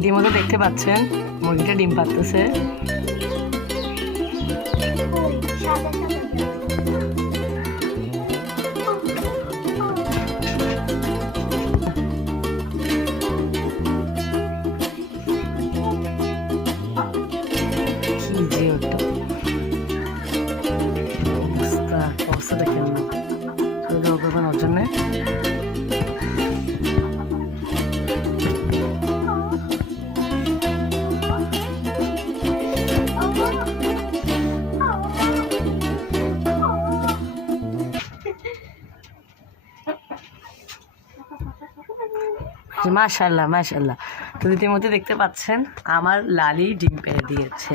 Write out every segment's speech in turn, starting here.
ইতিমধ্যে দেখতে পাচ্ছেন মুরগিটা ডিম পাড়তেছে। অবস্থা দেখেন না, দোয়া করবেন ওর জন্যে। মাশাআল্লাহ মাশাআল্লাহ। তো ইতিমধ্যে দেখতে পাচ্ছেন আমার লালি ডিম পেড়ে দিয়েছে।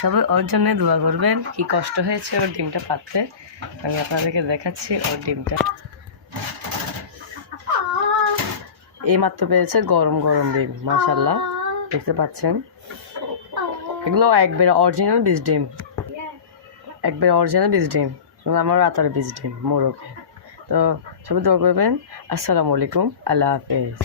সবাই ওর জন্য দোয়া করবেন। কি কষ্ট হয়েছে ওর ডিমটা পাততে, আমি আপনাদেরকে দেখাচ্ছি ওর ডিমটা। এইমাত্র পেয়েছে গরম গরম ডিম, মাশাআল্লাহ দেখতে পাচ্ছেন। এগুলো একবারে অরিজিনাল বীজ ডিম, একবারে অরিজিনাল বীজ ডিম, আমার আতার বীজ ডিম মোরগে। তো সবাই দোয়া করবেন। আসসালামু আলাইকুম, আল্লাহ হাফেজ।